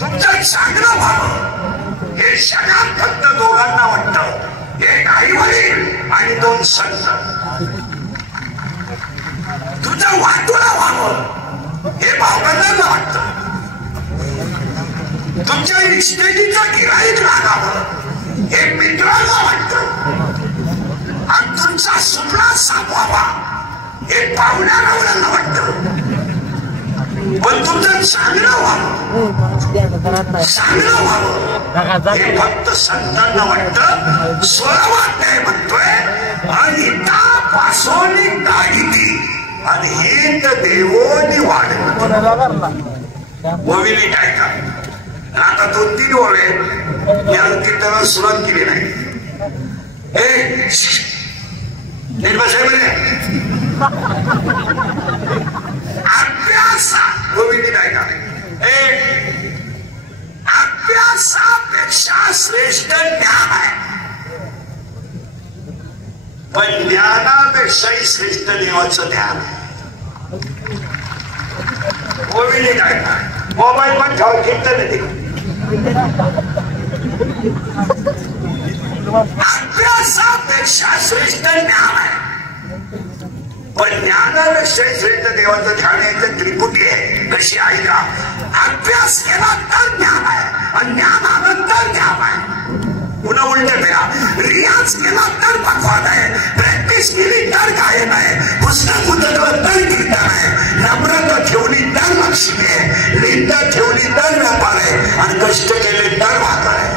तुमचं चांगलं व्हावं हे जगात फक्त दोघांना वाटतं, एक आई वडील आणि दोन संत. तुझं वाटोळं व्हावं हे भावबंधांना वाटतं, तुमच्या इस्टेटीचं गिराईक लागावं हे मित्रांना वाटतं, आणि तुमचा सुपला सापवावा हे पाहुण्या रावणांना वाटतं. पण तुमचं चांगलं व्हावं, चांगलं व्हावं हे फक्त संतांना वाटतं. स्वरावात म्हणतोय अनितापासून काढिली आणि हित देवोनी वाढ ओविली काय का. आता 2-3 ओळे या कीर्तनाला सुरुवात केली नाही. निर्भय अभ्यासा गोविंदी नाही का. अभ्यासापेक्षा श्रेष्ठ ज्ञान आहे, पण ज्ञानापेक्षाही श्रेष्ठ देवाचं ध्यान आहे. गोविंदी नाही का. मोबाईल पण ठेवा कीर्तन येते. अभ्यासापेक्षा श्रेष्ठ ज्ञान आहे, पण ज्ञानापेक्षा श्रेष्ठ देवाचं ध्यान याचं त्रिपुटी आहे. कशी आहे का. अभ्यास केला तर ज्ञान आहे आणि ज्ञान आलं तर ज्ञान आहे. पुन्हा उलट फेरा. रियाज केला तर भगवान आहे, प्रॅक्टिस केली तर गायन आहे, पुस्तक उतरलं तर कीर्तन आहे, नम्रता ठेवली तर लक्ष्मी आहे, लिंदा ठेवली तर व्यापार आहे, आणि कष्ट केले तर भाकर आहे.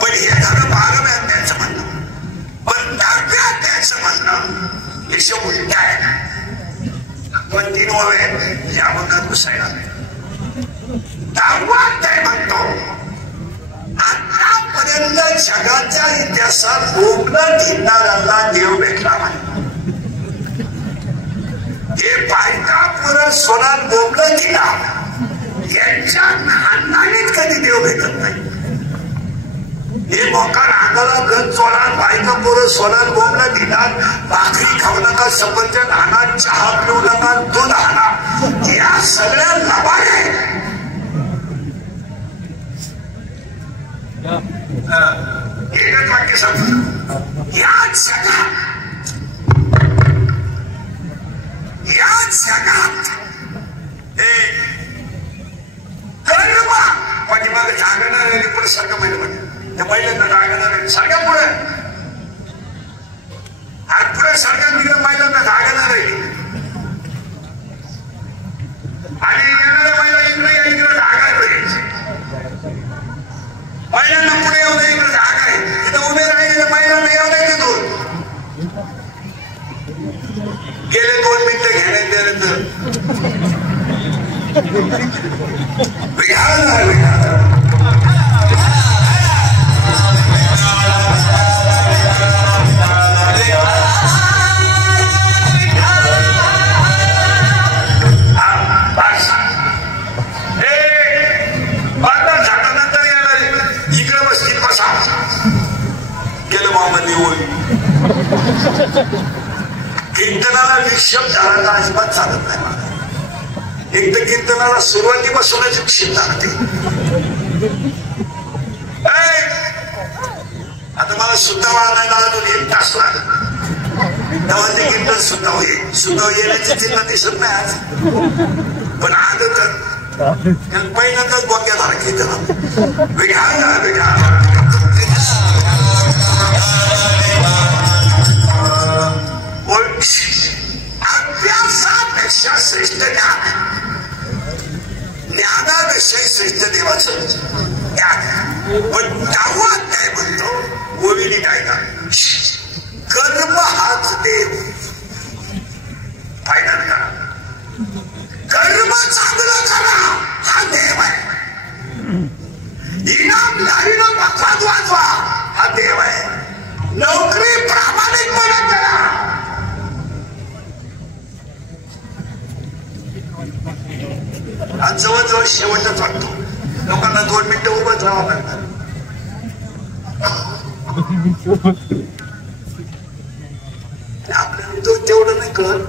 पण हे झालं भागव्यात द्यायचं म्हणणं. पण दहाव्यात द्यायचं म्हणणं हे शे उलट आहे. पण 3 ओळे या बघत घुसायला 10वात काय म्हणतो. आतापर्यंत जगाच्या इतिहासात बोबलं घेणाऱ्यांना देव भेटला नाही. हे बायका पुरं सोनात बोबलं दिला यांच्या खानदानीत कधी देव भेटत नाही. हे मोका अंगाला गज चोळा बायका पोरं सोनात बोंबला दिलात. भाकरी खाऊ नका, सफरचंद आणा, चहा पिऊ नका, दूध आणा, या सगळ्या लबाड्या एकच वाक्य सांगतो. या जगात कर्म पाठीमागे जागणार आणि पुढे सारखं माहिती म्हणते. त्या महिलांना जागणार सारख्या पुढे आणि पुढे सारख्या तिकडे महिलांना जागणार आहे आणि येणाऱ्या महिला इकडे या इकडे जागा पाहिजे. महिलांना पुढे येऊ नये, इकडे जागा आहे. तिथं उभे राहिलेल्या महिलांना येऊ नये तिथून. गेले 2 मिनिटं घेण्यात त्यानंतर कीर्तनाला निक्षेप झाला तर अजिबात चालत नाही. मला एक तर कीर्तनाला सुरुवातीपासूनच निक्षेप लागते. आता मला सुद्धा वाढायला अजून 1 तास लागत, तेव्हा ते कीर्तन सुद्धा होईल. सुद्धा येण्याचे चिन्ह दिसत नाही आज, पण आलं तर पहिल्यांदाच बोक्या झाला कीर्तनात. अभ्यासापेक्षा श्रेष्ठ ज्ञान, ज्ञानापेक्षा श्रेष्ठ देवाचं ज्ञान. पण ओवी नीट ऐका. कर्म हाच देव. फायनल करा. कर्म चांगलं करा हा देव आहे. इनामदारीनं पखवाज वाजवा हा देव आहे. नोकरी प्रामाणिकपणे करा. आज जवळजवळ शेवटच वाटतो. लोकांना 2 मिनिटं उभंच राहावं लागतं. आपल्याला तो तेवढं नाही कळत.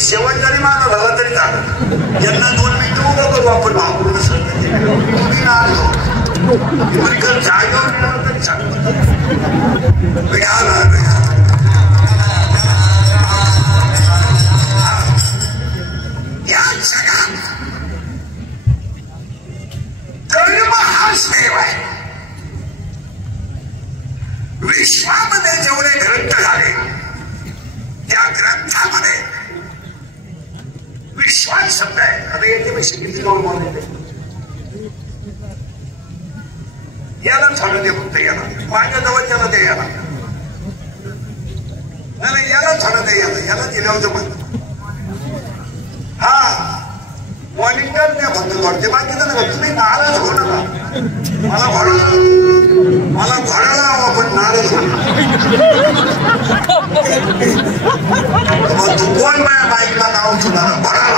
शेवट जरी मानव झाला तरी चालत. यांना 2 मिनिटं उभं करू आपण. तुम्ही नाराज जागेवर तरी चालत. या जगात कर्म हाच देव आहे. विश्वामध्ये जेवढे ग्रंथ झाले त्या ग्रंथामध्ये विश्वास शब्द आहे. आता याच्यापेक्षा किती जवळ बोलले याला थोडं दे. फक्त याला माझ्या जवळ त्याला दे. याला नाही याला थोडं दे. याला दिलं होतं. हा मॉनिटर द्या फक्त थोडते. बाकीचं नाही. तुम्ही नाराज हो नका. मला घोडाला हवा पण नाराज हो. तू कोण माझ्या बाईकला नाव ठेवणार? घोडाला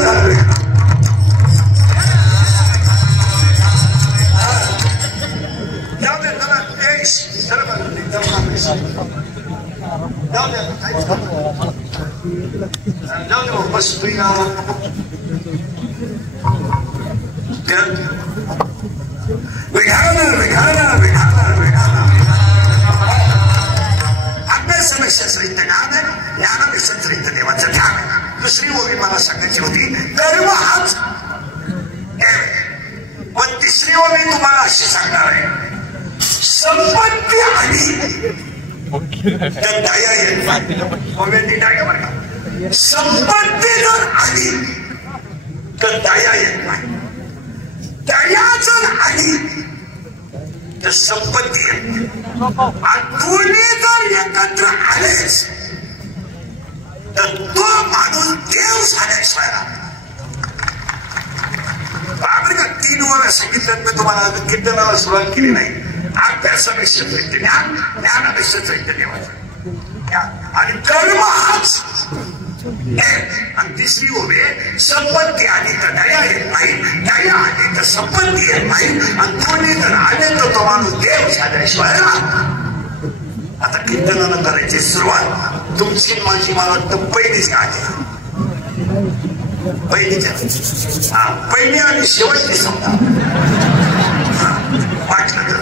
जाऊ दे. जाऊ दे बस. तुम्ही अभ्यासमेश्वरित ज्ञान आहे. ज्ञानमेश्वरित देवाचं ध्यान आहे. दुसरी ओवी मला सांगायची होती. कर्म हाच. पण तिसरी ओवी तुम्हाला अशी सांगणार आहे. संपत्ती आली तर दया येत नाही. संपत्ती जर आली तर दया येत नाही. दया जर आली तर संपत्ती येते. दोन्ही जर एकत्र आलेच तर तो माणूस देव झाल्याशिवाय बाबर का. 3 ओव्या सांगितल्यात मी तुम्हाला. कीर्तनाला सुरुवात केली नाही. अभ्यासमेश्वरित ज्ञान, ज्ञानमेश्वरित देवाचं आणि कर्म हाच. आणि तिसरी ओवी संपत्ती आली तर दया येत नाही. दया आली तर संपत्ती येत नाही. आणि दोन्ही जर आले तर तो माणूस देव झाल्याशिवाय. आता कीर्तनानं करायची सुरुवात तुमची माझी मला वाटतं पहिलीच आहे. पहिली आणि शेवटची समजा वाटलं तर.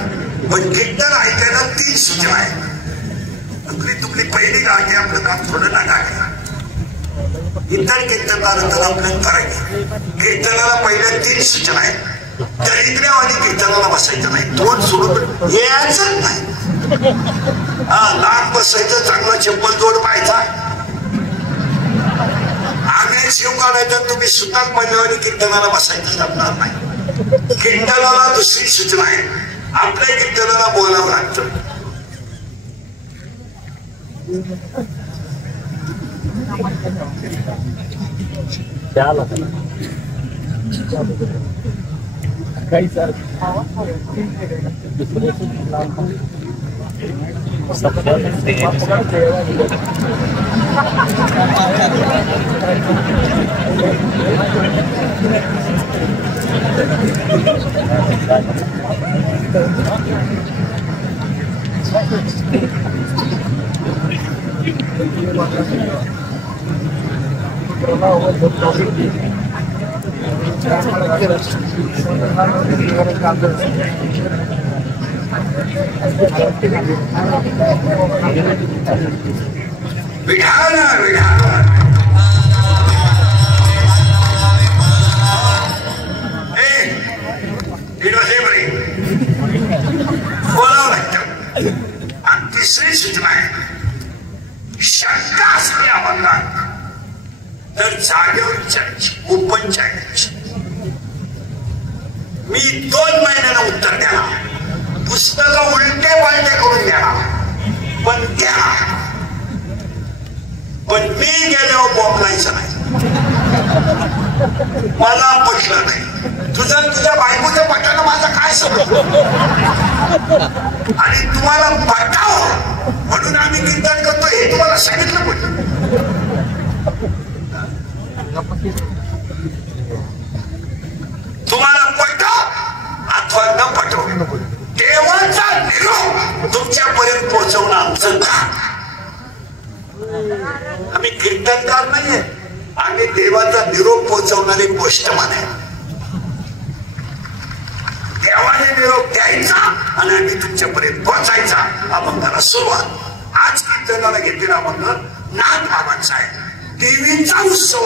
पण कीर्तन ऐकायला 3 सूचना आहे. तुमची पहिली गाठी आपलं काम थोडं ना टाकलं. इतर कीर्तनानंतर आपल्याला करायचं. कीर्तनाला पहिल्या 3 सूचना आहेत. दरिद्र्यावानी कीर्तनाला बसायचं नाही. तोंड सोडून यायचं नाही. लांब बसायचं. चांगला चप्पल जोड पाहायचा. आम्ही शिव काढायचा. तुम्ही सुद्धा पहिल्यावानी कीर्तनाला बसायचं जमणार नाही. कीर्तनाला दुसरी सूचना आहे. आपल्या कीर्तनाला बोलावं लागतं. काही सर तिसरी सूचना आहे, शंका असते अभंगात तर जागेवर विचारायची, ओपन चॅलेंज. मी 2 महिन्यानं उत्तर द्या, पुस्तकं उलटे पालटे करून द्या, पण द्या. पण मी गेल्यावर बोंबलायचं नाही. मला पटलं नाही. तुझ्या बायकोच्या पटानं माझं काय समज, आणि तुम्हाला पटावं म्हणून आम्ही कीर्तन करतो हे तुम्हाला सांगितलं पटलं. तुम्हाला पटो अथवा न पटो, देवाचा निरोप तुमच्यापर्यंत पोहोचवणं आमचं काम. आम्ही कीर्तनकार नाहीये, आम्ही देवाचा निरोप पोहोचवणारे पोस्टमन आहे. देवाने निरोप द्यायचा आणि आम्ही तुमच्यापर्यंत पोहोचायचा. अभंगाला सुरुवात. आज कीर्तनाला घेतलेला अभंग नाथ बाबांचा आहे. देवीचा उत्सव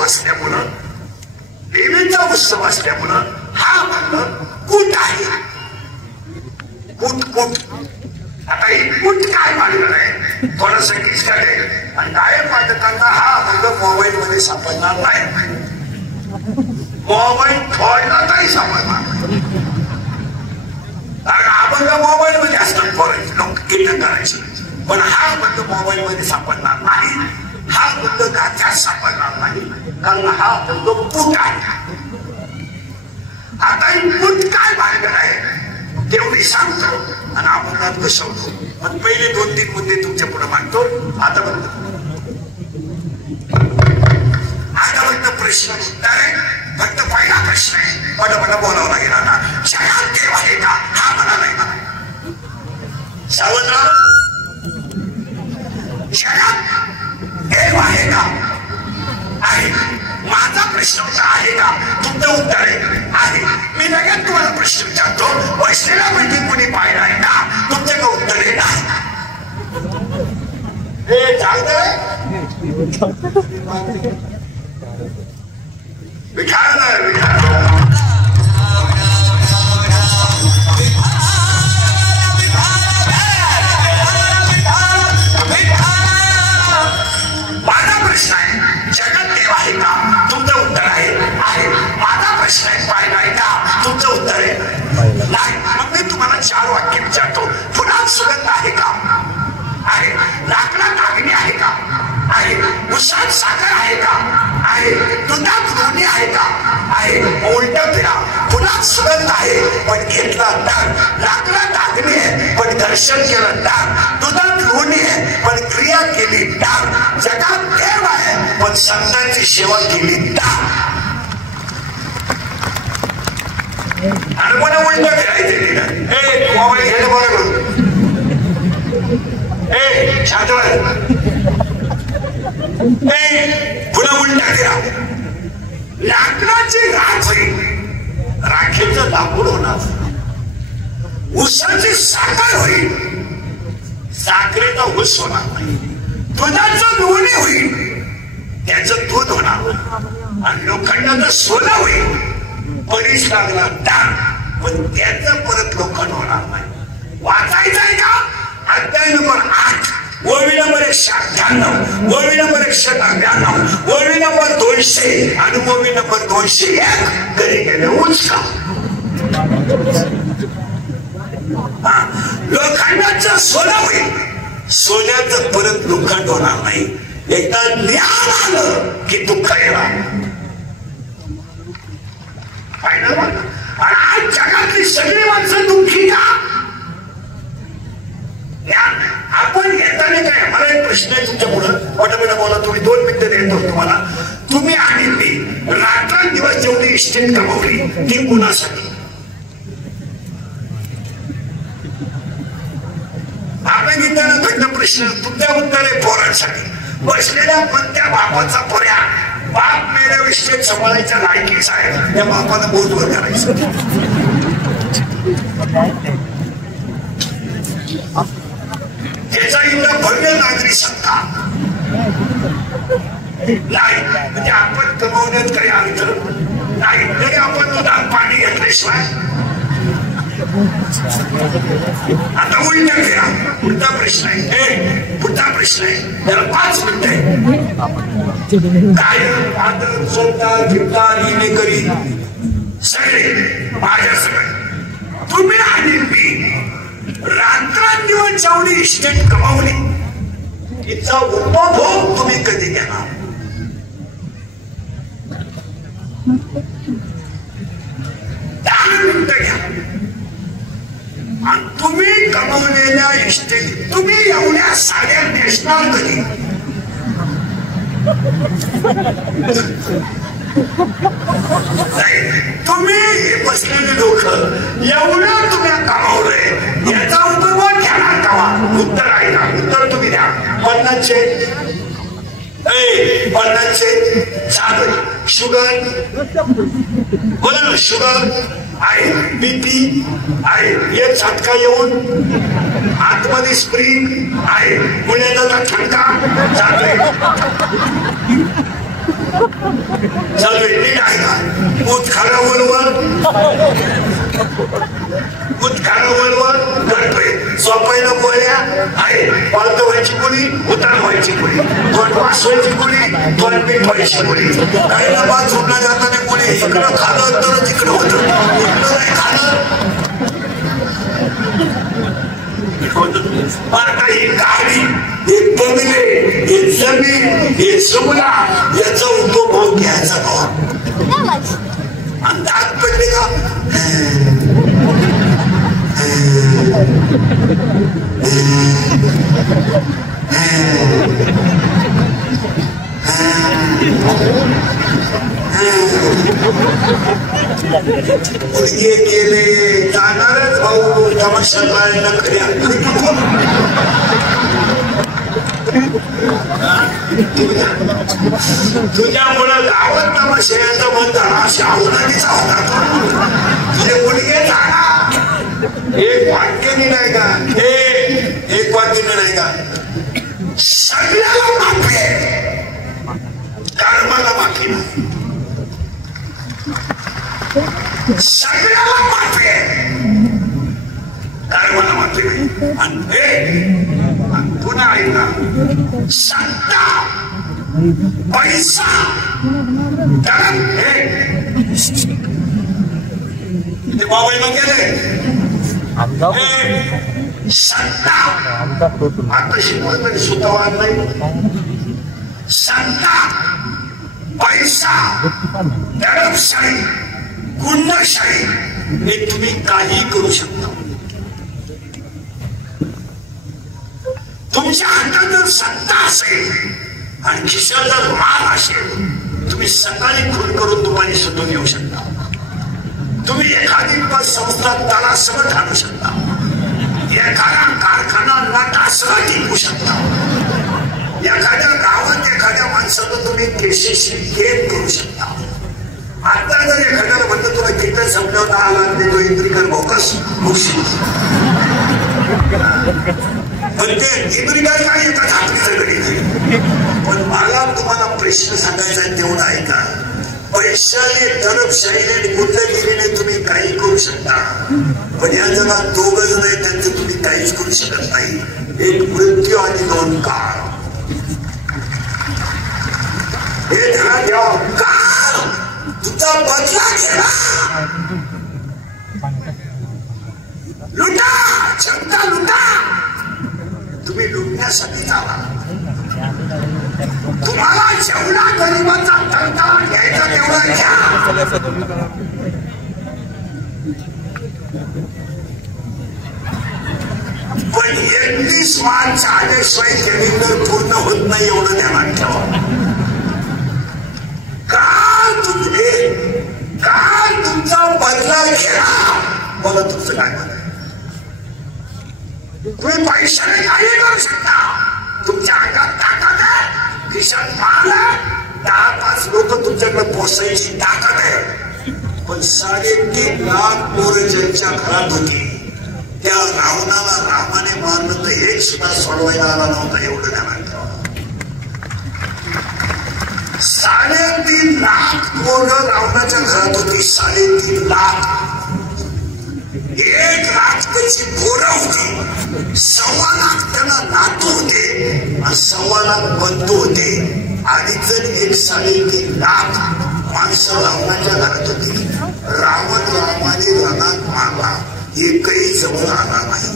असल्यामुळं हा अभंग कूट आहे. कूट आता ही कूट काय मांडलं आहे थोडस किचकट आहे, आणि गायक वादकांना हा अभंग मोबाईल मध्ये सापडणार नाही. मोबाईल फोडला तरी सापडणार. अभंग मोबाईल मध्ये असतात लोक कीर्तन करायचे, पण हा अभंग मोबाईल मध्ये सापडणार नाही. हा अभंग गाथ्यात सापडणार नाही, कारण हा अभंग कूट आहे. आता ही कूट काय भानगड आहे तेवढी सांगतो आणि अभंगात बसवतो. पण पहिले 2-3 मुद्दे तुमच्या पुढे मांडतो. आता फक्त प्रश्न उत्तर आहे. फक्त पहिला प्रश्न आहे, पटापट बोलावं लागेल. आता जगात देव आहे का हा म्हणालाय मला सावधराव. जगात देव आहे का? आहे. माझा प्रश्न होता आहे का? तुमचं उत्तर आहे मी लगेच तुम्हाला प्रश्न विचारतो, बसलेला म्हणजे कोणी पाहिला आहे का? तुमचं का उत्तर आहे नाही. हे चालतंय माझा प्रश्न आहे जगात देव आहे का? तुमचं उत्तर आहे माझा प्रश्न आहे पाहिला आहे का? तुमचं उत्तर आहे नाही. मग मी तुम्हाला 4 वाक्य विचारतो. फुलात सुगंध आहे का? आहे. लाकडात अग्नी आहे का? आहे. उसात साखर आहे का? आहे. दुधात लोणी आहे का? आहे. उलट फिरा. फुलात सुगंध आहे पण घेतला डाग, लाकडात अग्नी आहे पण दर्शन केलं डाग, दुधात लोणी आहे पण क्रिया केली डाग, जगात देव आहे पण संतांची सेवा केली डाग. आणि मला उलट फिरायचे मोबाईल घ्यायला बरोबर पुन्हा उलटा फिरा. लाकडाची राख होईल, राखेचं लाकूड होणार. ऊसाची साखर होईल, साखरेचा ऊस होणार नाही. दुधाचं लोणी होईल, त्याचं दूध होणार नाही. आणि लोखंडाचं सोनं होईल, परीस लागला डाग पण त्याचं परत लोखंड होणार नाही. वाचायचं आहे का? अध्याय नंबर 8 ओळी नंबर 198, ओळी नंबर 199, ओळी नंबर 200 आणि ओळी नंबर 201 घरी गेले उचका. लोखंडाचं सोनं होईल, सोन्याचं परत लोखंड होणार नाही. एकदा ज्ञान आलं की दुःख येणार. आज जगातली सगळी माणसं दुःखी का? आपण येताना काय, मला एक प्रश्न आहे तुमच्या पुढं, पटापट बोला. तुम्ही 2 मिनिटं देतो तुम्हाला. तुम्ही आणि मी रात्रंदिवस जेवढी इस्टेट कमवली ती कुणासाठी? आपण येताना घडणं प्रश्न तुमच्या उत्तर आहे पोरांसाठी. बसलेल्या कोणत्या बापाचा पोऱ्या बाप मेल्याविषयी सांभाळायच्या लायकीचा आहे त्या बापाला बोधवर करायचं. त्याचा एवढा भव्य नागरी सत्ता नाही म्हणजे आपण कमवण्यात काही अर्थ नाही. तरी आपण दुधात पाणी घेतल्याशिवाय आता उलटा फिरा. पुढचा प्रश्न आहे पुढचा प्रश्न आहे त्याला 5 मिनिटं आहे. काय आदर सोडता फिरता लिहिणे करी सगळे माझ्या सगळे तुम्ही आणि मी रात्रंदिवस जेवढी इस्टेट कमावली तिचा उपभोग तुम्ही कधी घेणार. 10 मिनिटं घ्या आणि तुम्ही कमवलेल्या इस्टेट तुम्ही एवढ्या साड्या नेसणार कधी. तुम्ही बसलेले लोक एवढं तुम्ही कमावलंय याचा उपभोग घ्या का. उत्तर आहे ना. उत्तर तुम्ही द्या. 50 साखर शुगर बोला ना. शुगर आहे बीपी आहे एक झटका येऊन आतमध्ये स्प्रिंग आहे मुळ्याचा ठणका चालू आहे. नीट आहे का. दूध खाणं वळवळ करतोय. झोपायला गोळ्या आहे. पालत व्हायची गोळी उतार व्हायची गोळी तोंड वाचवायची गोळी तोंड पीठ व्हायची गोळी. काहीला बाथरूमला जाताना गोळी इकडं खालं तर तिकडं होतं इकडं नाही खालं. आता ही गाडी हे बंगले हे जमीन हे समुद्रा याचा उपभोग घ्यायचा नव्हता. आणि दात पडले का मुलगे गेले जाणारच भाऊ तमाशा नखऱ्या. तुझ्यामुळं गावात तमाशा म्हणताना अशा अवधानीचा होता. तुझे मुलगे जाणार एक वाक्याने नाही का. एक वाक्याने नाही का. सगळ्याला माफी आहे कर्माला माफी नाही. सगळ्याला माफी आहे कर्माला माफी नाही. आणि पुन्हा आहे ना सत्ता पैसा ते मोबाईल गेले सत्ता आता शिकवत तरी सुद्धा नाही. सत्ता पैसा दडपशाही गुंडशाही हे तुम्ही काही करू शकता. तुमच्या हातात जर सत्ता असेल आणि खिशात जर माल असेल तुम्ही सकाळी खून करून दुपारी सुटून येऊ शकता. तुम्ही एखादी संस्था तलासकट आणू शकता. एखादा कारखाना नटासह टिकू शकता. एखाद्या गावात एखाद्या माणसाचं तुम्ही केसेशी गेम करू शकता. आता जर एखाद्याला म्हणतं तुला किती संपल्यावर आला देतो इंद्रिकर भोकस मुशी पण ते इंद्रिकर काय येतात हातवीच्याकडे. पण मला तुम्हाला प्रश्न सांगायचा आहे तेवढा आहे का. पैशाने दडपशाहीने गुंडगिरीने तुम्ही काही करू शकता पण या जगात दोघं जण आहेत त्यांचं तुम्ही काहीच करू शकत नाही. एक मृत्यू आणि 2 काळ. हे ध्यानात ठेवा. काळ तुझा बदला घ्या. लुटा क्षमता लुटा. तुम्ही लुटण्यासाठी जावा. तुम्हाला जेवढा गरिबाचा तडका घ्यायचा तेवढा घ्या. पण 31 मार्च आल्याशिवाय कॅलेंडर पूर्ण होत नाही एवढं ध्यानात ठेवा. काल तुमचा बदला घ्या. मला तुमचं काय म्हणा. तुम्ही पैशाने काही करू शकता. तुमच्या अंगात ताकद आहे खिशात माल आहे, 10-5 लोक तुमच्याकडे पोसायची ताकद आहे. पण 3.5 लाख पोरं ज्यांच्या घरात होती त्या रावणाला रामाने मारलं तर एक सुद्धा सोडवायला आला नव्हता. एवढं ध्यानात ठेवा. 3.5 लाख पोरं रावणाच्या घरात होती. 3.5 लाख. 1 लाख त्याची पोरं होती. 1.25 लाख त्यांना नातू होते आणि 1.25 लाख बंधू होते. आणि जर 3.5 लाख माणसं रावणाच्या घरात होती. रावण रामाने रणात मारला, एकही जवळ आला नाही.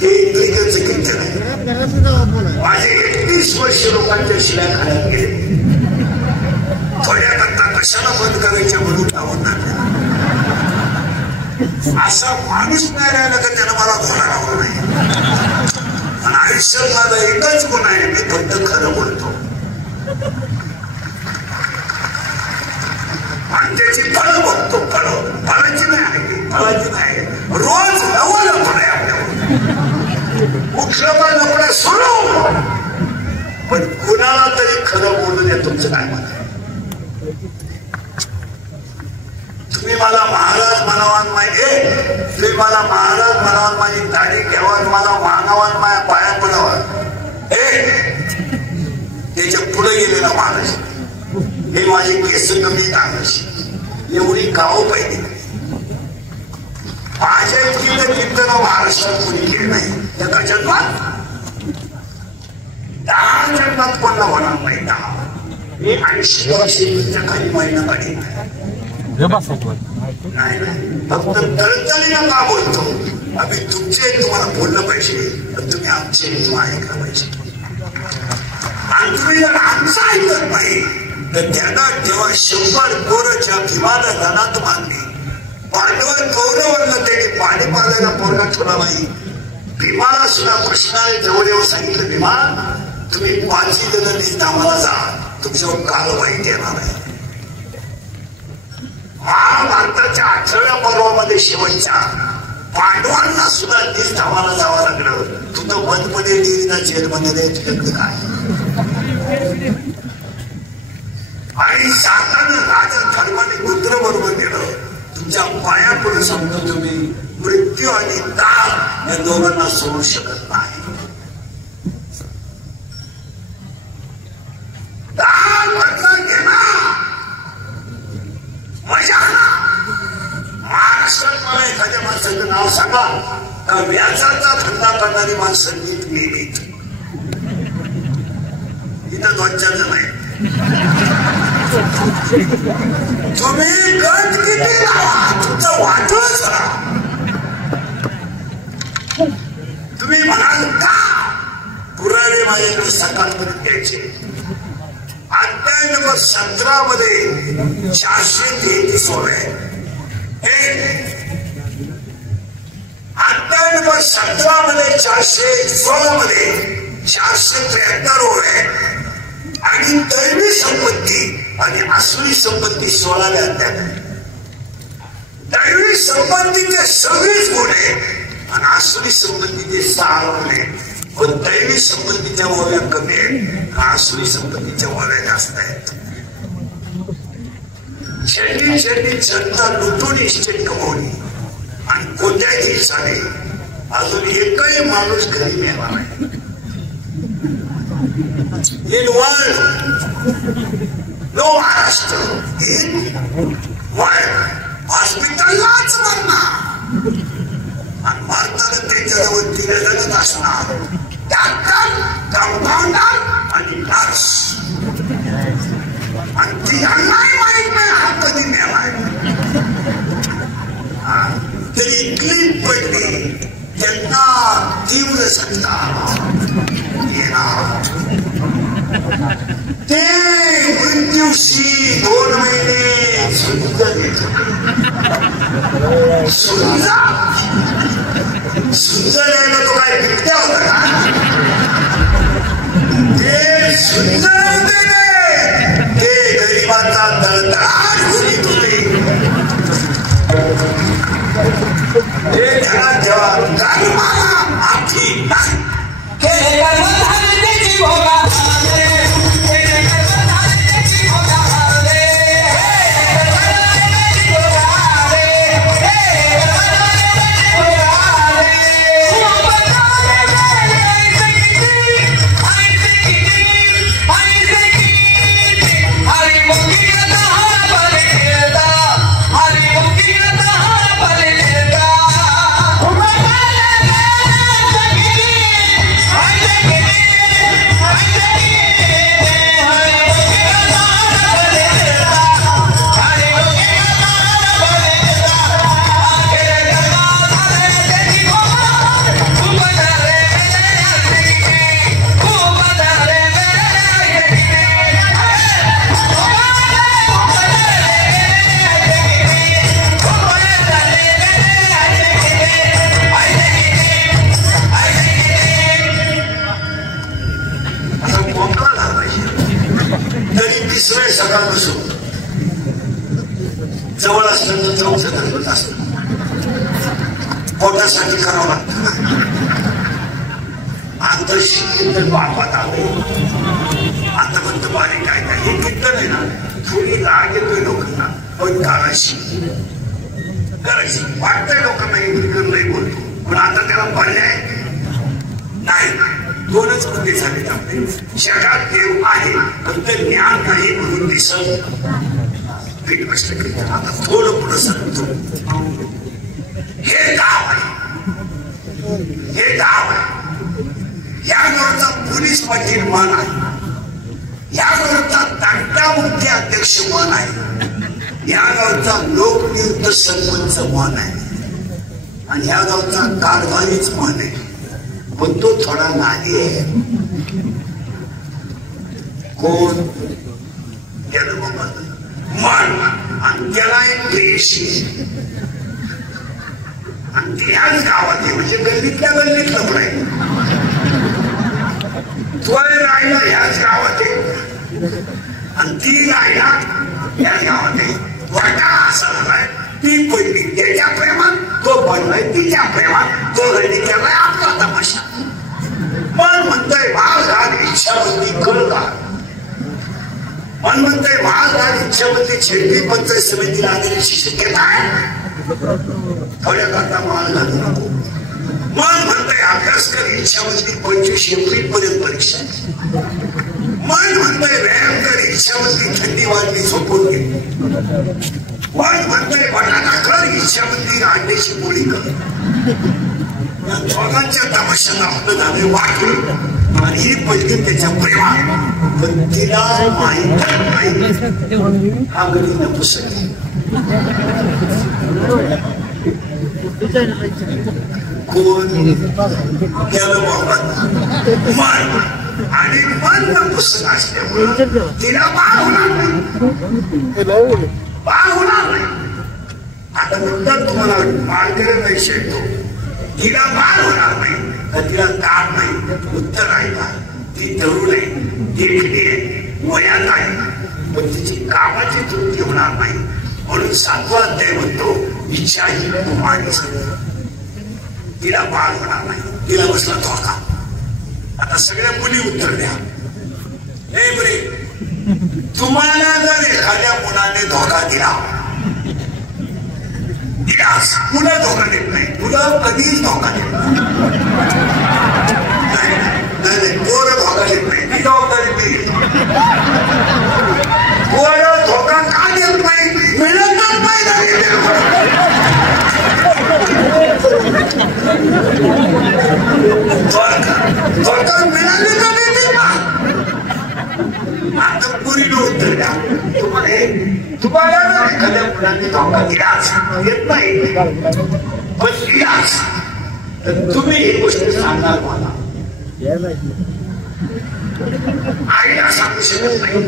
हे इंग्रजांचं कीर्तन आहे. माझे 31 वर्ष लोकांच्या शिल्या खाण्यात गेले. थोड्या करता कशाला बंद करायच्या म्हणून आवडणार असा माणूस नाही राहिला का त्यानं मला बोलायला आवडत नाही. आणि आयुष्यात माझा एकच गुण आहे, मी फक्त खरं बोलतो. आणि त्याची फळं बघतो. फळाची नाही. रोज नवं फळ आहे आपल्यावर. कुठलं लपडं सोडू, पण कुणाला तरी खरं बोलू द्या. तुमचं काय मत आहे? तुम्ही मला महाराज म्हणावान माहिती, तुम्ही मला महाराज म्हणावान, माझी दाढी घ्यावा, मला मानावान, माझ्या पाया पडावा. त्याच्या पुढे गेलेला महाराज, हे माझे केस कमी काढायचे, एवढी गाव पाहिजे. माझ्या इतकी कीर्तन महाराष्ट्रात कोणी केलं नाही. एका जन्मात 10 जन्मात कोणला होणार नाही. 10 मी 80 वर्षाच्या खाली महिना काढी नाही. फक्त तळतळीनं का बोलतो, आम्ही तुमचे तुम्हाला बोललं पाहिजे, पण तुम्ही आमचे ऐकलं पाहिजे. आणि तुम्ही जर आमचं ऐकत नाही तर त्यांना तेव्हा 100 पोरच्या भीमाला रणात मारली. पांडवर कौरवांना त्याने पाणी पाजायला पोरगा ठेवला नाही. भीमाला सुद्धा कृष्णाने जवळ येऊन सांगितलं, भीमा तुम्ही 5 जण निधामाला जा, तुमच्यावर कालबाई देणार आहे. महाभारताच्या 8व्या पर्वामध्ये शेवटच्या पांडवांना सुद्धा निधामाला जावं लागलं. तुझं बंदमध्ये देवीना जेलमध्ये नाही, तुझ्याकडे काय. आणि जाताना राजा धर्माने कुत्र बरोबर गेलं. तुमच्या पाया पुढे सांगतो, तुम्ही मृत्यू आणि काळ या दोघांना सोडू शकत नाही. महाराष्ट्रात मला एखाद्या माणसाचं नाव सांगा का व्याजाचा धंदा करणारी माणसं नीट मेलीत. इथं 2-4 जण आहेत. तुम्ही गट किती लावा, तुमचं वाटच करा. तुम्ही म्हणाल का पुराणे माझ्याकडे सकाळपर्यंत द्यायचे. अध्याय नंबर 17 मध्ये 433 ओळ आहे. अध्याय नंबर 17 मध्ये 416 मध्ये 473 ओळ आहे. आणि दैवी संपत्ती आणि आसुरी संपत्ती 16व्या अध्यायात आहे. दैवी संपत्तीचे 26 गुण आहे आणि आसुरी संपत्तीचे 6 गुण आहे. पण दैवी संपत्तीच्या ओव्या कमी आहेत, आसुरी संपत्तीच्या ओव्या जास्त आहेत. शेती जनता लुटून इस्टेट कमवली आणि कोणत्याही दिवसाने अजून एकही माणूस घरी मिळाला नाही. In world, no Maharashtra, in world, हॉस्पिटललाच मरणार आणि मारताना त्याच्याजवळ 3 जणच असणार. डॉक्टर, कंपाऊंडर आणि नर्स. आणि ती अन्नाही माहीत नाही हा कधी मिळालाय. तरी क्लीन पडली त्यांना तीव्र संताप येणार. ते मृत्यूशी 2 महिने सुंदर सुंदर यायला तो काय बिबट्या होता का? ते सुंदर होते, ते गरिबांचा दळदळाट घुलीत होते. ते ध्यानात ठेवा. काही नाही. जवळ असलं तर जाऊन सगळं असत पोटासाठी करावं लागतं. आता शिकून बापात आले आता म्हणतो बारी काय काय हे कीर्तन आहे ना थोडी राग येतोय लोकांना पण करायची वाटतंय लोकांना इंग्रज नाही बोलतो पण आता त्याला पर्याय नाही. दोनच मुद्दे झाले आपले जगात देव आहे पण ते ज्ञान नाही म्हणून दिसत आता थोडं पुढं सांगतो. हे गाव आहे हे गाव आहे या गावचा पोलीस पाटील मन आहे या गावचा तांटा मुख्य अध्यक्ष मन आहे या गावचा लोकनियुक्त सरपंच मन आहे आणि या गावचा कारभारीच मन आहे पण तो थोडा नादी आहे. कोण त्यानं मन आणि त्याला एक प्रेयशी आणि ती ह्याच गावात आहे म्हणजे गल्लीतल्या गल्लीतलं पण आहे. तो राहिला ह्याच गावात आहे आणि ती राहिला ह्याच गावात आहे. वाटा असा झालाय ती पडली त्याच्या प्रेमात तो पडलाय तिच्या प्रेमात तो घरी केलाय आपला तमाशा. मन म्हणतोय भाग इच्छाबंदी कळ का मन म्हणतोय महाराज इच्छाबद्दल छेडली पंचायत समितीला आदरणीची शक्यता आहे थोड्या करता माल घालू नको. मन म्हणतोय अभ्यास कर इच्छाबद्दल 25 एप्रिल पर्यंत परीक्षा. मन म्हणतोय व्यायाम कर इच्छाबद्दल थंडी वाजली झोपून घे. मन म्हणतोय बटाटा कर इच्छाबद्दल अंड्याची पोळी कर. या दोघांच्या तमाशाला आपलं झालं वाटलं आणि ही पहिली त्याच्या प्रेमात पण तिला माहित नाही हा गणित पुस्तक कोण केलं बाबा मन आणि मन पुस्तक असल्यामुळं तिला बाळ होणार नाही बाळ होणार नाही. आता म्हणतात तुम्हाला माळकरी नाही शेडतो तिला बाळ होणार नाही तर तिला ताण नाही उत्तर आहे का ती तरुण आहे देखणी आहे वयात आहे पण तिची कामाची तृप्ती होणार नाही म्हणून 7वा अध्याय म्हणतो इच्छा ही कुमारी तिला बाळ होणार नाही तिला बसला धोका. आता सगळ्या मुली उत्तर द्या. हे बरे तुम्हाला जर एखाद्या मुलाने धोका दिला पुन्हा धोका देत नाही तुला कधीच धोका देत नाही पोरं धोका देत नाही ती जबाबदारी मी पोरं धोका का देत नाही मिळतच नाही धोका मिळाले का देते ना. आता पुरीला उत्तर द्या तुम्हाला जर एखाद्या मुलांनी धोका दिलाच येत नाही पण दिलाच तर तुम्ही ही गोष्ट सांगणार मला. आईला सांगू शकत नाही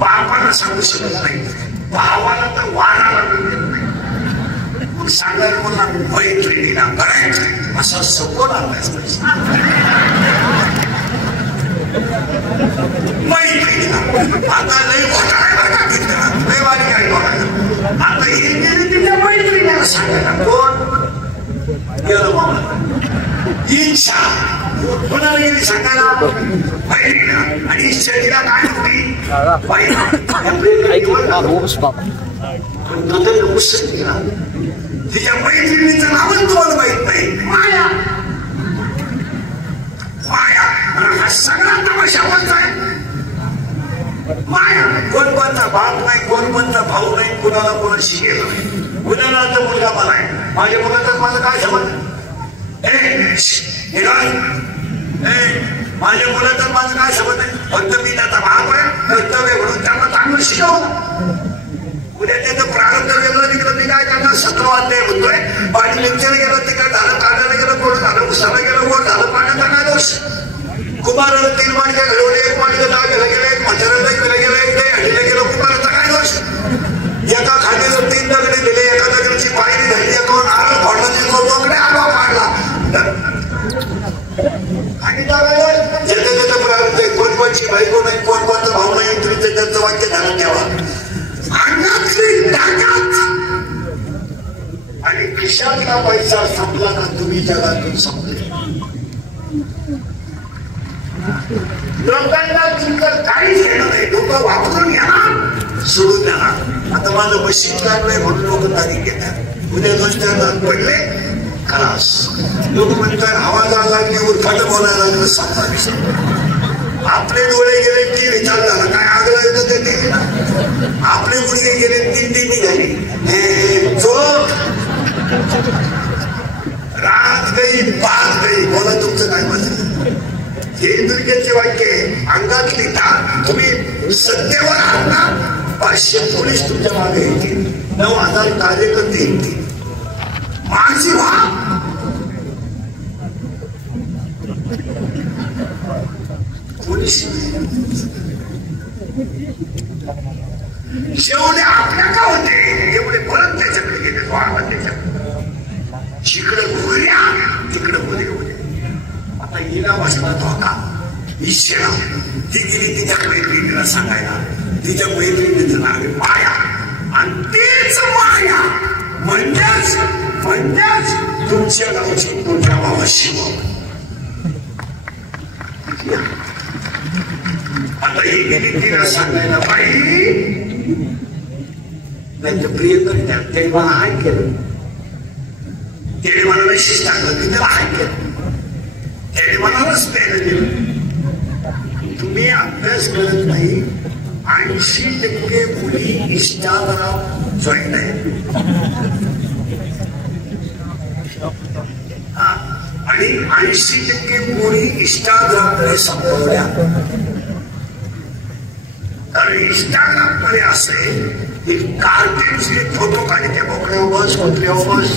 बापाला सांगू शकत नाही भावाला तर वाराला देत नाही मग सांगायला मला मैत्रिणीला करायचं असा सपोर्ट अभ्यास मैत्रिणीला आता लई घोटाळा का घेतला लई वारी काय घोटाळा आता हे गेले तिच्या मैत्रिणीला सांगायला कोण गेलं बाबा इच्छा कोणाला गेली सांगायला बहिणीला आणि शरीरा काय होती तिच्या मैत्रिणीचं नावच तुम्हाला माहित नाही माया माया हा सगळा तमाशा कोणता आहे माया कोण कोणता बाप नाही कोण कोणता भाऊ नाही कुणाला कोणाशी गेला नाही कुणाला आता मुलगा मला आहे माझ्या मुलाचं माझं काय समज माझ्या मुलाचं माझं काय समज नाही फक्त मी त्याचा बाप आहे कर्तव्य म्हणून त्यांना चांगलं शिकवलं उद्या त्याचं प्रारंभ वेगळं निघलं मी काय करणार 17 अध्याय म्हणतोय पाणी लेक्चर गेलं ते काय झालं काढायला गेलं गोड झालं उसाला गेलं गोड झालं पाण्याचा काय दोष कुमाराला 3 माणक्या घडवले 1 माणकं दहा गेलं गेलं 1 म्हाताऱ्याला गेलं गेलं 1 ते हडीला गेलं कुमाराचा काय दोष एका खांद्याला 3 दगडे दिले एका दगडाची पायरी धरली एका नारळ फोडला दोघडे आडवा पाडला आणि ज्याचं त्याचं प्रारंभ आहे कोण कोणची बायको नाही कोण कोणता भाऊ नाही तरी त्याचं वाक्य ध्यानात ठेवा अंगातली ताकद आणि खिशातला पैसा संपला ना तुम्ही जगातून संपले लोकांना तुमचं काहीच घेणं नाही डोकं वापरून येणार सोडून देणार आता माझं मशीन लागलंय म्हणून लोक तारीख घेतात उद्या 2-4 तास पडले खलास लोक म्हणतात आवाज आला लागली उरफाट बोलायला लागलं संपला विषय आपले डोळे गेले ती विचार झाला काय आगला येतं ते टीव्हीला आपले मुलगे गेले 3 टीव्ही झाली चोख रात गई पाच गई बोला तुमचं काय मत हे दुर्गेचे वाक्य अंगातली ताक तुम्ही सत्तेवर आहात ना 500 पोलीस तुमच्या मागे येतील 9,000 कार्यकर्ते येतील माझी व्हा पोलीस जेवढे आपल्या का होते एवढे परत त्याच्याकडे गेले जिकडे घुगऱ्या तिकडे बोले होते आता हिला बसला धोका इच्छा ती गेली तिच्या मैत्रिणीला सांगायला तिच्या मैत्रिणीचं नाव आहे माया आणि तेच माया म्हणजेच तुमच्या गावची तुमच्या भावाशी आता ही गेली तिला सांगायला बाई त्यांचं प्रिय करतात त्याने मला हाय केलं त्याने मला नशीच टाकलं की त्याला हाय केलं त्याने मला रस्त्याला दिलं तुम्ही अभ्यास करत नाही 80% मुली इंस्टाग्राम जॉईन आहे आणि 80% मुली इंस्टाग्रामकडे संपवल्या कारण इंस्टाग्राम मध्ये असे एक कार्टूनचे फोटो काढते बोकड्या बस कुत्र्या बस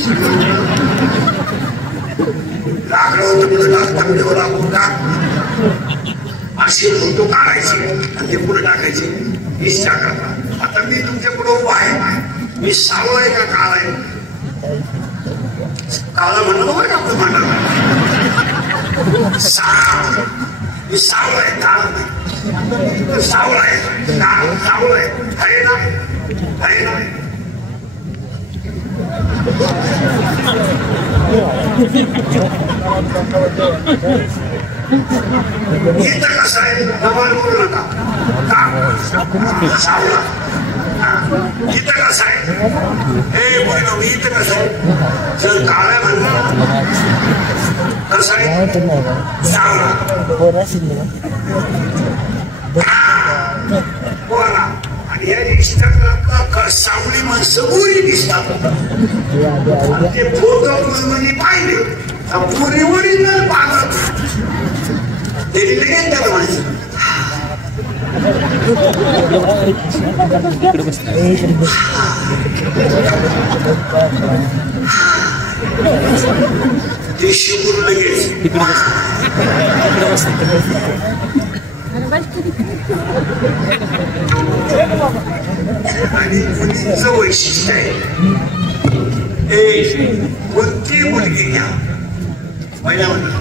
लाकडं होतं पुढे टाकता व्हिडिओ लागून टाक असे फोटो काढायचे आणि ते पुढे टाकायचे इंस्टाग्रामला आता मी तुमच्या पुढे उभा आहे मी सावळा आहे का काळा आहे काळा म्हणलं बघा आपण म्हणणार मी सावळा आहे काळा नाही सावळा आहे सावळा आहे आहे ना आहे ना इथं कसं आहे दबार बोलू नका सावळा इथं कसं आहे हे बोललो मी इथं कसं आहे जर काळ्या म्हणलं कसं आहे सावळा बोला आणि या इंस्टाग्रामला सावळी माणसं गोरी दिसतात ते फोटो मध्ये पाहिले पुरीवरी न पाहत ते लगेच त्याला म्हणायचं ते शिकून लगेच आणि मुलीचं वैशिष्ट्य आहे कोणती मुलगी घ्या पहिल्या म्हणलं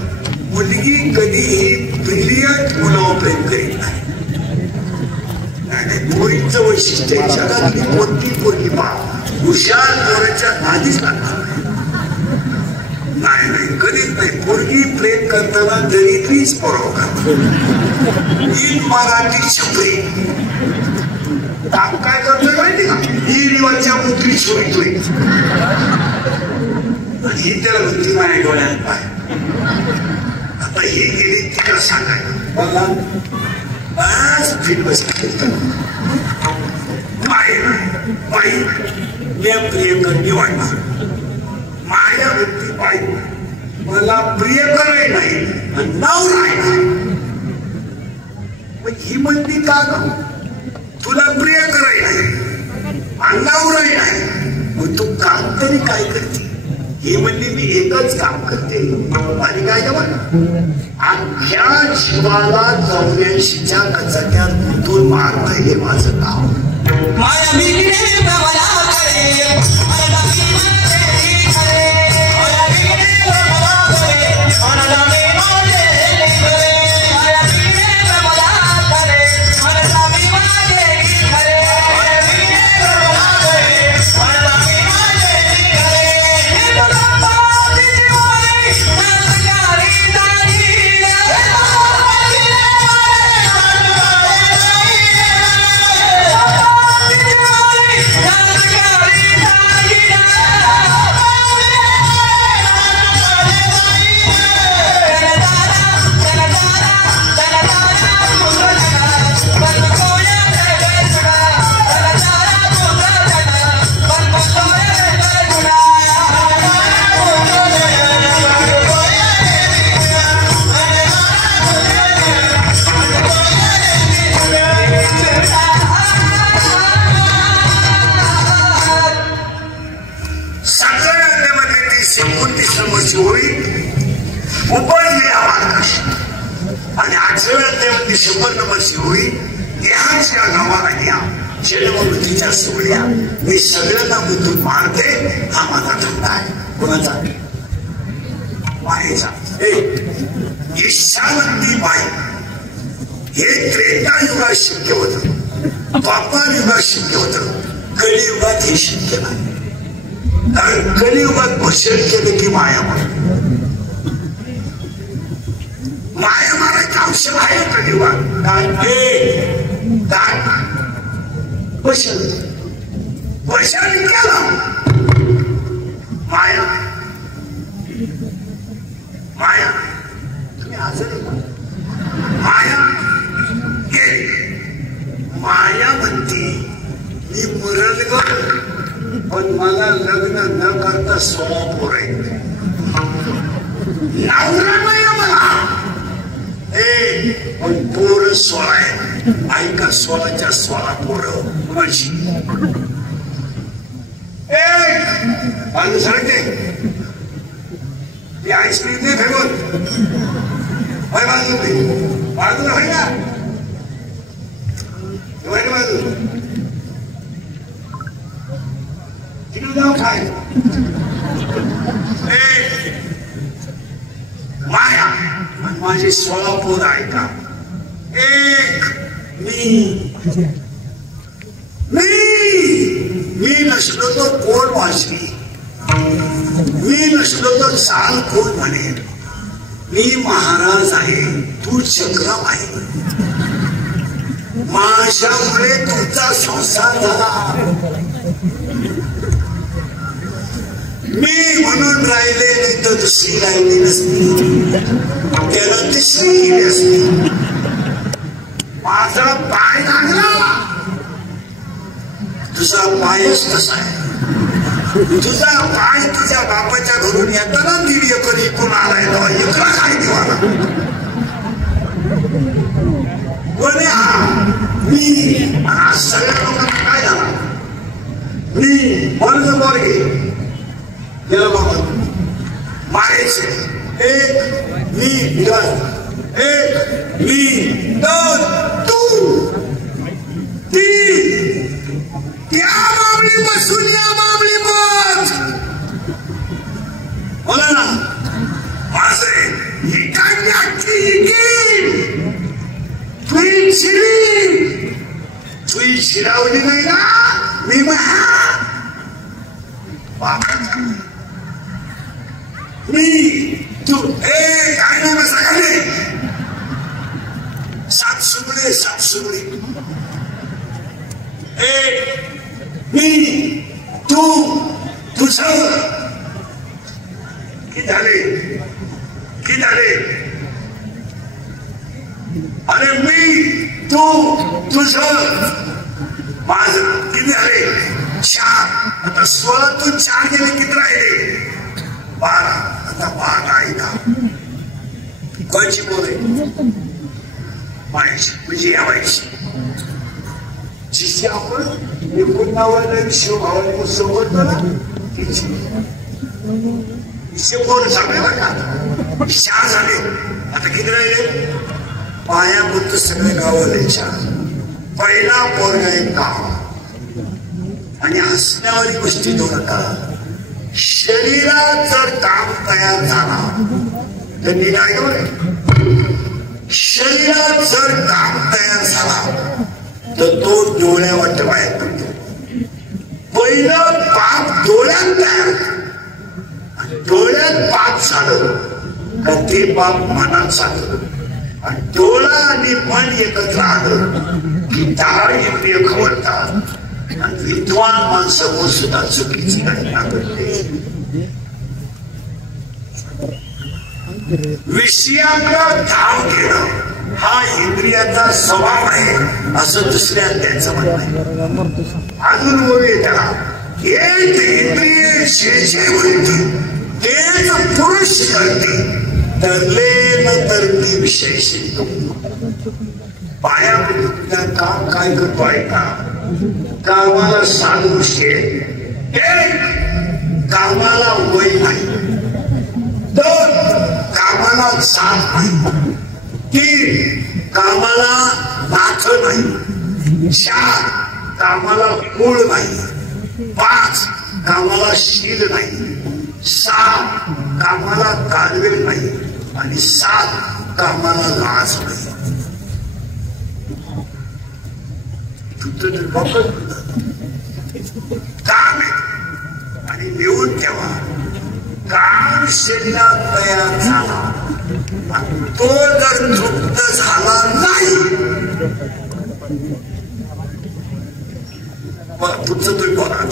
मुलगी कधीही ब्रिलियंट मुलावर प्रेम करीत नाही आणि पोरीचं वैशिष्ट्य जगातली कोणती पोरगी पहा हुशार पोराच्या नादीच लागणार नाही कधीच नाही मुलगी प्रेम करताना दरिद्रीच पुरवतात ईद मराठी छपरी काम काय करतोय माहिती का ही रिवाजच्या मुद्री सोडतोय आणि ही त्याला वृत्ती माझ्या डोळ्यात पाय आता हे गेली तिला सांगायला बघा आज फिट बसला बाई मी प्रियकर वाटणार माझ्या वृत्ती बाई मला प्रियकर नाही नवरा आहे ही म्हणती का ग तुला प्रिय कराय नाही नवराही नाही मग तू काम तरी काय करते हे म्हणजे मी एकच काम करते आणि काय अख्ख्या जीवाला चौऱ्याशीच्या गचक्यात गुंतून मारणं हे माझं काम मी सगळ्यांना गुंतून मारते हा माझा धंदा आहे कोणाचा मायेचा ईशावंती बाई हे त्रेता युगात शक्य होतं द्वापार युगात शक्य होतं कलियुगात हे शक्य नाही कारण कलियुगात भषण केलं की माया मारायचं औषध आहे कलियुगात भषण वर्षाने केलं माया माया तुम्ही हजर माया माया म्हणती मी मरण ग पण मला लग्न न करता 16 पोर आहेत नवरा नाही मला पण पोर 16 आहे ऐका 16च्या 16 पोरं माझी बाजू सरकते ती आईस्क्रीम नाही फेकून बाजूला होय ना बाजू तिकडे जाऊ खाय माया माझे 16 पोर ऐका मी नसलो तो कोण वाचली मी नसलो तो चाल कोण म्हणे मी महाराज आहे तू चक्रम आहे माझ्यामुळे तुझा संसार झाला मी म्हणून राहिले नाही तर दुसरी राहिली नसती त्याला तिसरी केली असती माझा पाय लागला तुझा पायच तसा आहे तुझा पाय तुझ्या बापाच्या घरून येताना 1.5 एकर इकून आलाय एकला काय दिवाला कोणी मी आज सगळ्या लोकांना काय झाला मी वर्ग वर्गे गेला बाबा मारायचे मी 2 तू 3 त्या मामली बसून या मामली बस बोला ना माझे ही काढली तुझी शिरावली नाही ना मी मी तू काय नाम आहे सगळे सात सुगडे मी तू तुझं किती झाले अरे मी तू तुझं माझं किती झाले 4 आता 16 तू 4 गेले किती राहिले 12 आता 12 ऐका कोणची बोले मायाची म्हणजे यावायची जिची आपण 89 शिवभावाने सोबत ना तिची पोरं झाले बरं का 4 झाले आता किती राहिले पायाभूत सगळे गावाले 4 पहिला पोरगा एक गाव आणि हसण्यावारी गोष्टी देऊ नका शरीरात जर काम तयार झाला तर शरीरात जर काम तयार झाला तर तो डोळ्यावर बाहेर पडतो पहिलं पाप डोळ्यात तयार आणि डोळ्यात पाप झालं का ते पाप मनात झालं आणि डोळा आणि मन एकत्र आलं की 10 इंद्रिय खवळतात आणि विद्वान माणसावर सुद्धा चुकीची घटना घडते विषयाकडे धाव घेणं हा इंद्रियाचा स्वभाव आहे असं दुसऱ्या त्यांचं म्हणणं आहे अजून बोलूया त्याला एक इंद्रिय जे म्हणते तेच पुरुष करते तरले न तरते विषय शिकतो पाया काम काय करतो ऐका कामाला 7 गोष्टी आहेत 1 कामाला वय नाही 2 कामाला जात नाही 3 कामाला नाथ नाही 4 कामाला कुळ नाही 5 कामाला शील नाही 6 कामाला कालवेल नाही आणि 7 कामाला लाज नाही काम आहे आणि लिहून ठेवा काम शरीरात तयार झाला आणि तो जर तृप्त झाला नाही तुमचं तुम्ही बघा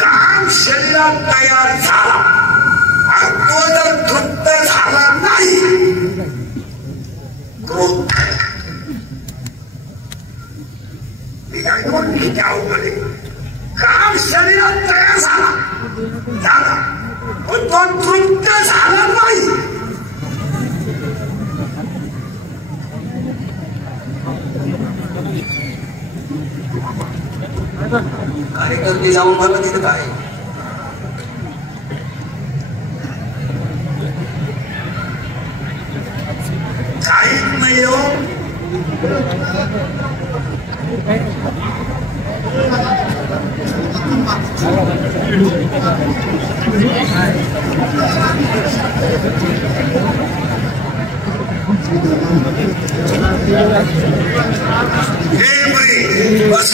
काम शरीरात तयार झाला आणि तो जर तृप्त झाला नाही क्रोध काम शरीरात तयार झाला पण तो तृप्त झाला नाही कार्यकर्ते जाऊन मला तिथं काय काहीच नाही हो बस